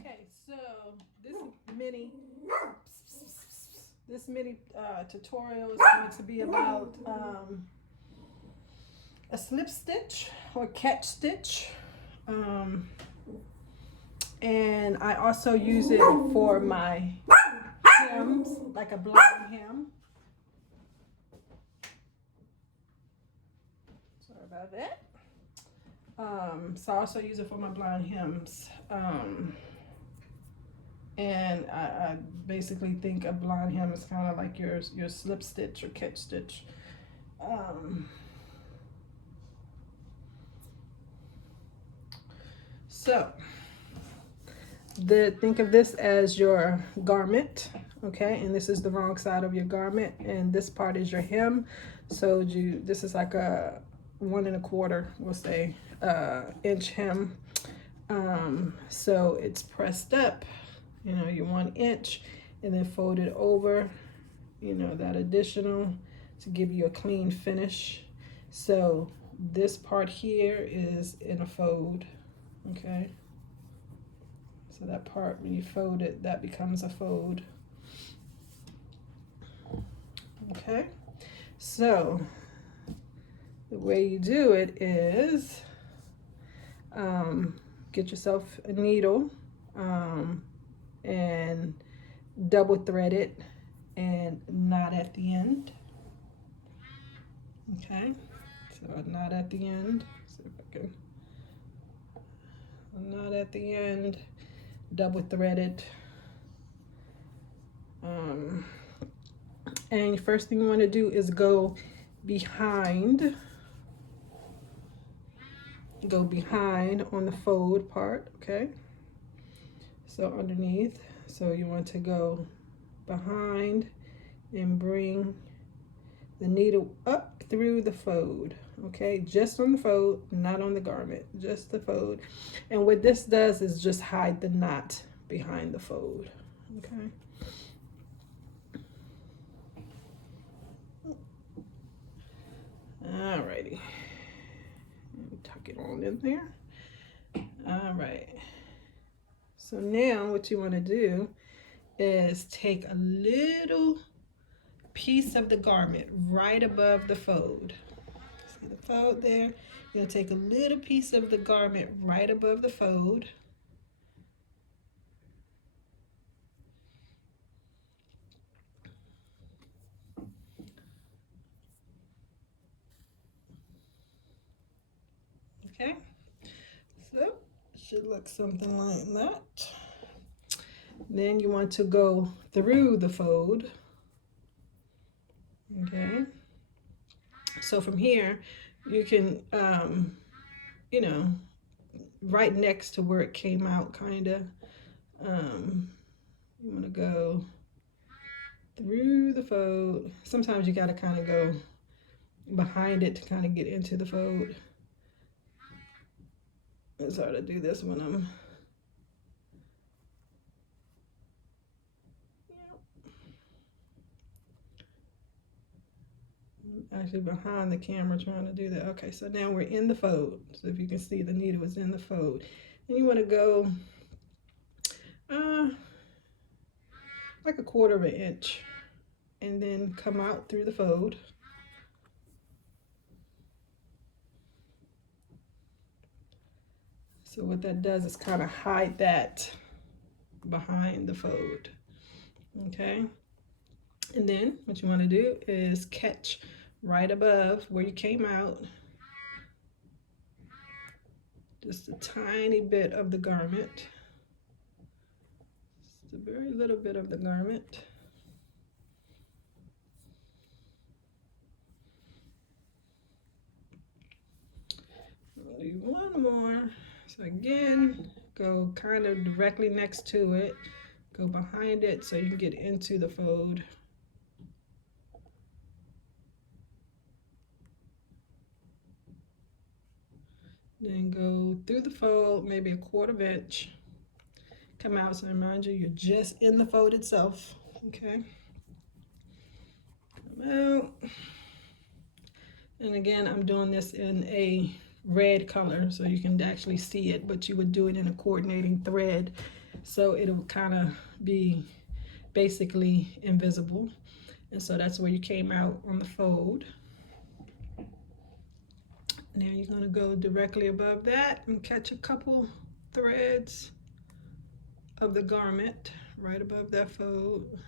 Okay, so this mini tutorial is going to be about a slip stitch or catch stitch, and I also use it for my hems, like a blind hem. Sorry about that. So I also use it for my blind hems. And I basically think a blind hem is kind of like your slip stitch or catch stitch. So think of this as your garment, okay? And this is the wrong side of your garment, and this part is your hem. So this is like a 1 1/4, we'll say, inch hem. So it's pressed up, your 1 inch, and then fold it over, that additional to give you a clean finish. So this part here is in a fold, okay? So that part, when you fold it, that becomes a fold. Okay, so the way you do it is get yourself a needle and double thread it and knot at the end. Okay, so a knot at the end. See if I can. A knot at the end, double thread it. And first thing you want to do is go behind on the fold part, okay? So underneath, so you want to go behind and bring the needle up through the fold, okay? Just on the fold, not on the garment, just the fold. And what this does is just hide the knot behind the fold, okay? Alrighty, tuck it on in there. All right, so now what you want to do is take a little piece of the garment right above the fold. See the fold there? You're going to take a little piece of the garment right above the fold. Okay, so it should look something like that. Then you want to go through the fold. Okay, so from here you can right next to where it came out, kind of, you want to go through the fold. Sometimes you got to kind of go behind it to kind of get into the fold. It's hard to do this when I'm actually behind the camera trying to do that. Okay, so now we're in the fold. So if you can see, the needle is in the fold. And you want to go like 1/4 inch and then come out through the fold. So what that does is kind of hide that behind the fold. Okay, and then what you want to do is catch right above where you came out, just a tiny bit of the garment, just a very little bit of the garment. I'll do one more. So again, go kind of directly next to it, go behind it so you can get into the fold. Then go through the fold, maybe 1/4 inch. Come out, so remind you, you're just in the fold itself, okay? Come out. And again, I'm doing this in a red color so you can actually see it, but you would do it in a coordinating thread so it'll kind of be basically invisible. And so that's where you came out on the fold. Now you're going to go directly above that and catch a couple threads of the garment right above that fold.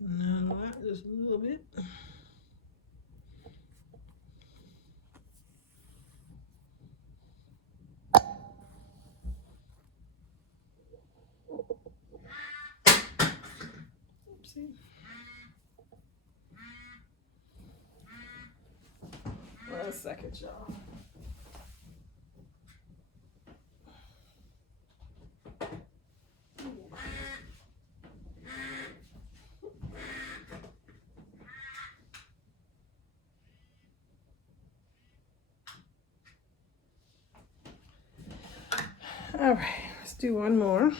Not a lot, just a little bit. Oopsie. One second, y'all. All right, let's do one more.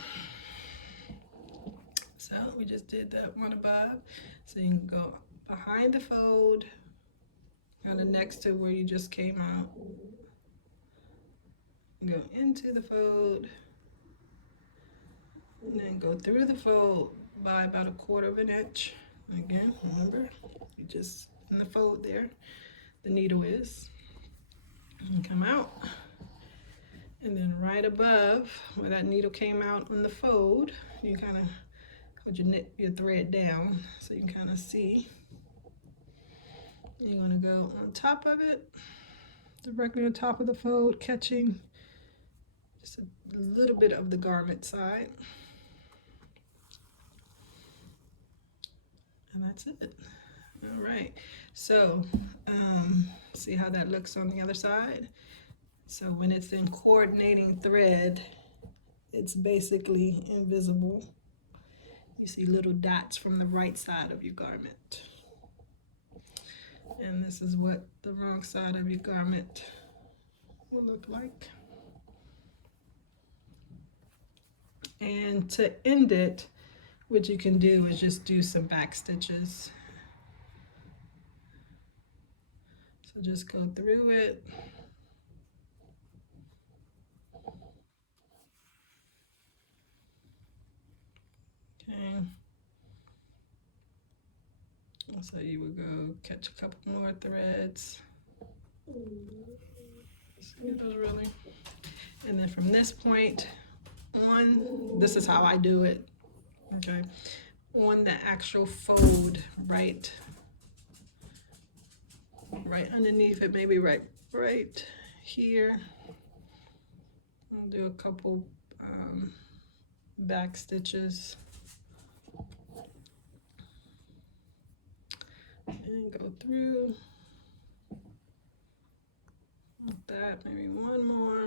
So we just did that one above. So you can go behind the fold, kind of next to where you just came out. Go into the fold, and then go through the fold by about 1/4 of an inch. Again, remember, you just in the fold there, the needle is. And come out. And then right above where that needle came out on the fold, you kind of put your thread down so you can kind of see. You're going to go on top of it, directly on top of the fold, catching just a little bit of the garment side. And that's it. All right, so see how that looks on the other side? So when it's in coordinating thread, it's basically invisible. You see little dots from the right side of your garment. And this is what the wrong side of your garment will look like. And to end it, what you can do is just do some back stitches. So just go through it. Okay. So you would go catch a couple more threads. Really. And then from this point on, this is how I do it. Okay. On the actual fold, right underneath it, maybe right here. I'll do a couple back stitches and go through like that. Maybe one more.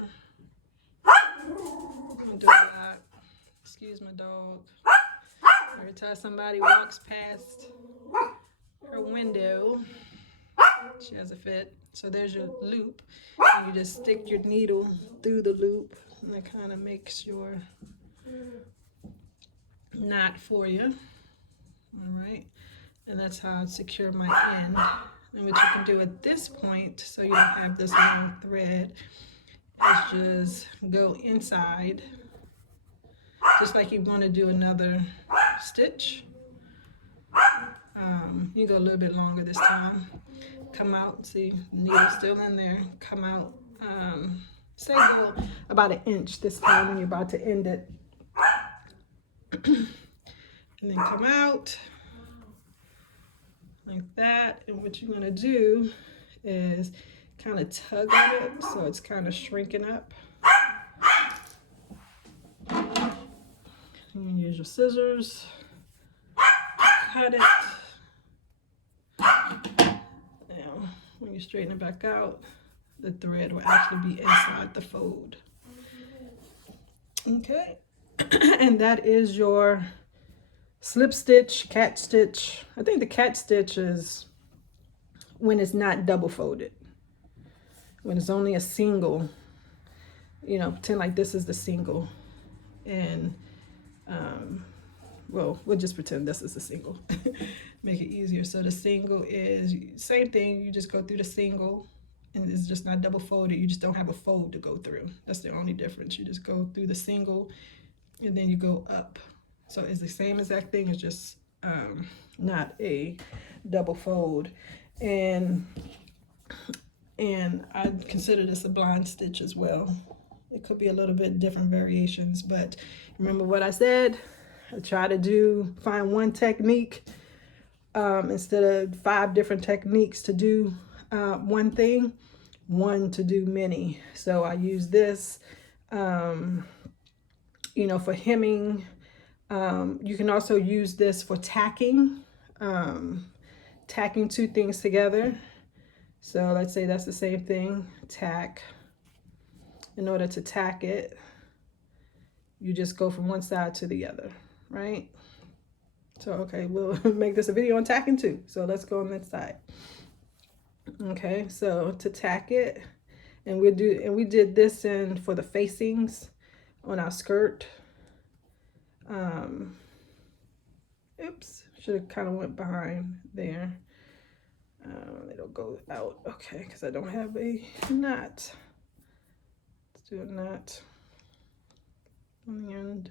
I'll do that. Excuse my dog. Every time somebody walks past her window, she has a fit. So there's your loop, and you just stick your needle through the loop, and that kind of makes your knot for you. All right, and that's how I secure my end. And what you can do at this point, so you don't have this long thread, is just go inside, just like you want to do another stitch. You go a little bit longer this time. Come out, see, the needle's still in there. Come out, say go about 1 inch this time when you're about to end it. And then come out like that. And what you're gonna do is kind of tug on it so it's kind of shrinking up. You can use your scissors, cut it. Now, when you straighten it back out, the thread will actually be inside the fold. Okay, and that is your slip stitch, cat stitch. I think the cat stitch is when it's not double folded. When it's only a single, you know, pretend like this is the single. And, well, we'll just pretend this is a single. Make it easier. So the single is same thing. You just go through the single, and it's just not double folded. You just don't have a fold to go through. That's the only difference. You just go through the single, and then you go up. So it's the same exact thing, it's just not a double fold. And I consider this a blind stitch as well. It could be a little bit different variations, but remember what I said? I try to find one technique instead of 5 different techniques to do one thing, one to do many. So I use this, you know, for hemming. You can also use this for tacking, tacking 2 things together. So let's say that's the same thing, tack. In order to tack it, you just go from one side to the other, right? So, okay, we'll make this a video on tacking too. So let's go on this side. Okay, so to tack it, and we did this in for the facings on our skirt. Oops, should have kind of went behind there. It'll go out, okay, because I don't have a knot. Let's do a knot on the end.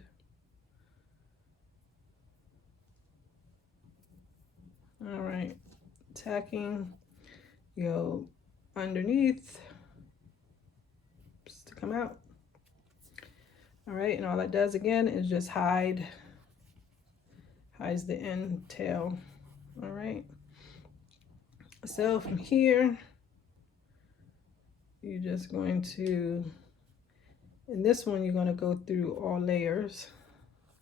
All right, tacking, you go underneath to come out. All right, and all that does again is just hides the end tail. All right, so from here, you're just going to, in this one, you're going to go through all layers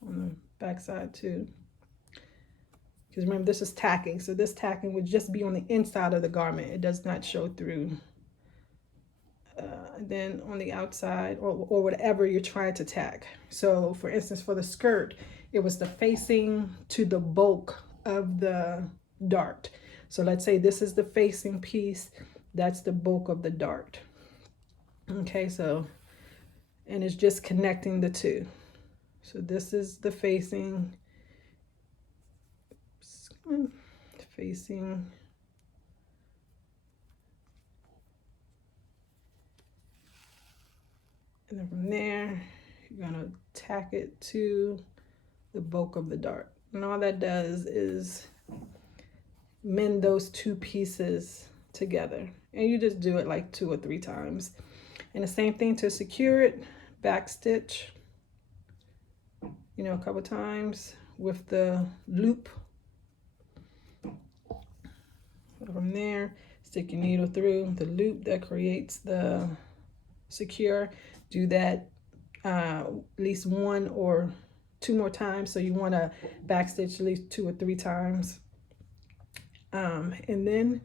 on the back side too. Because remember, this is tacking, so this tacking would just be on the inside of the garment. It does not show through. Then on the outside, or whatever you're trying to tack. So for instance, for the skirt, it was the facing to the bulk of the dart. So let's say this is the facing piece, that's the bulk of the dart. Okay, so, and it's just connecting the two. So this is the facing, and then from there, you're gonna tack it to the bulk of the dart. And all that does is mend those 2 pieces together. And you just do it like 2 or 3 times. And the same thing to secure it, back stitch, you know, a couple times with the loop. From there, stick your needle through the loop that creates the secure. Do that at least 1 or 2 more times. So you want to backstitch at least 2 or 3 times. And then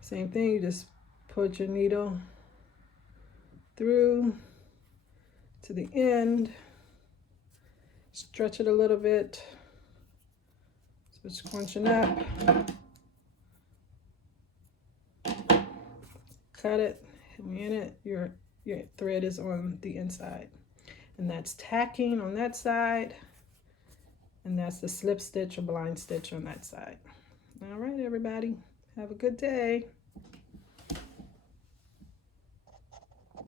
same thing, you just put your needle through to the end, stretch it a little bit, so it's crunching up, cut it, and in it, your thread is on the inside. And that's tacking on that side, and that's the slip stitch or blind stitch on that side. All right, everybody, have a good day.